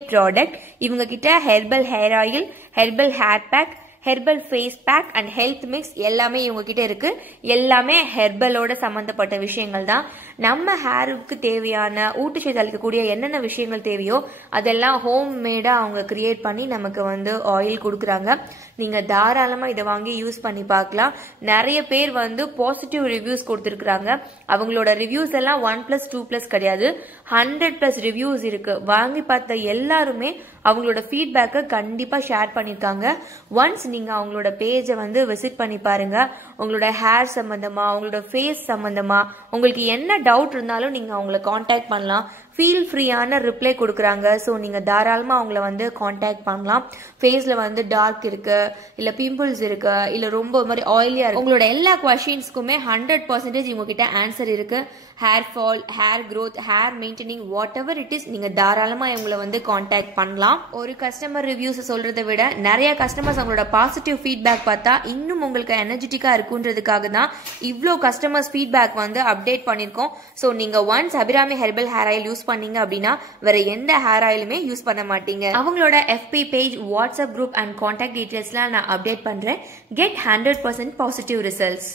Product. இவங்க கிட்ட herbal hair oil, herbal hair pack, herbal face pack and health mix எல்லாமே இவங்க கிட்ட இருக்கு. எல்லாமே ஹெர்பலோட சம்பந்தப்பட்ட விஷயங்கள் தான். நம்ம ஹேருக்கு தேவையான ஊட்டச்சத்து அளிக்கக்கூடிய என்னென்ன விஷயங்கள் தேவையோ அதெல்லாம் ஹோம் மேடா அவங்க கிரியேட் பண்ணி நமக்கு வந்து ஆயில் கொடுக்குறாங்க. நீங்க தாராளமா இதை வாங்கி யூஸ் பண்ணி பார்க்கலாம். நிறைய பேர் வந்து பாசிட்டிவ் ரிவ்யூஸ் கொடுத்துருக்காங்க. அவங்களோட ரிவ்யூஸ் எல்லாம் 1+2+ கிடையாது, 100+ ரிவ்யூஸ் இருக்கு. வாங்கி பார்த்த எல்லாருமே அவங்களோட ஃபீட்பேக்கை கண்டிப்பா ஷேர் பண்ணிருக்காங்க. ஒன்ஸ் நீங்க அவங்களோட பேஜை வந்து விசிட் பண்ணி பாருங்க. உங்களோட ஹேர் சம்பந்தமா, உங்களோட ஃபேஸ் சம்பந்தமா உங்களுக்கு என்ன டவுட் இருந்தாலும் நீங்க அவங்களை காண்டாக்ட் பண்ணலாம். ஃபீல் ஃப்ரீயான ரிப்ளை கொடுக்குறாங்க. ஸோ நீங்கள் தாராளமாக அவங்கள வந்து காண்டாக்ட் பண்ணலாம். ஃபேஸில் வந்து டார்க் இருக்கு, இல்லை பிம்பிள்ஸ் இருக்கு, இல்லை ரொம்ப ஒரு மாதிரி ஆயிலியாக இருக்கு, உங்களோட எல்லா கொஷின்ஸ்க்குமே 100% இவங்ககிட்ட ஆன்சர் இருக்கு. Hair fall, hair growth, hair maintaining, what ever it is, நீங்கள் தாராளமாக இவங்களை வந்து காண்டாக்ட் பண்ணலாம். ஒரு கஸ்டமர் ரிவ்யூஸ் சொல்றதை விட நிறைய கஸ்டமர்ஸ் அவங்களோட பாசிட்டிவ் ஃபீட்பேக் பார்த்தா இன்னும் உங்களுக்கு எனர்ஜெட்டிக்காக இருக்குன்றதுக்காக தான் இவ்வளோ கஸ்டமர்ஸ் ஃபீட்பேக் வந்து அப்டேட் பண்ணியிருக்கோம். ஸோ நீங்கள் once Abirami herbal hair oil use பண்ணீங்க அப்படின்னா வேற எந்த ஹேர் ஆயிலுமே யூஸ் பண்ண மாட்டீங்க. அவங்களோட FB page, WhatsApp group and contact டீடைல்ஸ்லாம் நான் அப்டேட் பண்றேன். Get 100% positive results.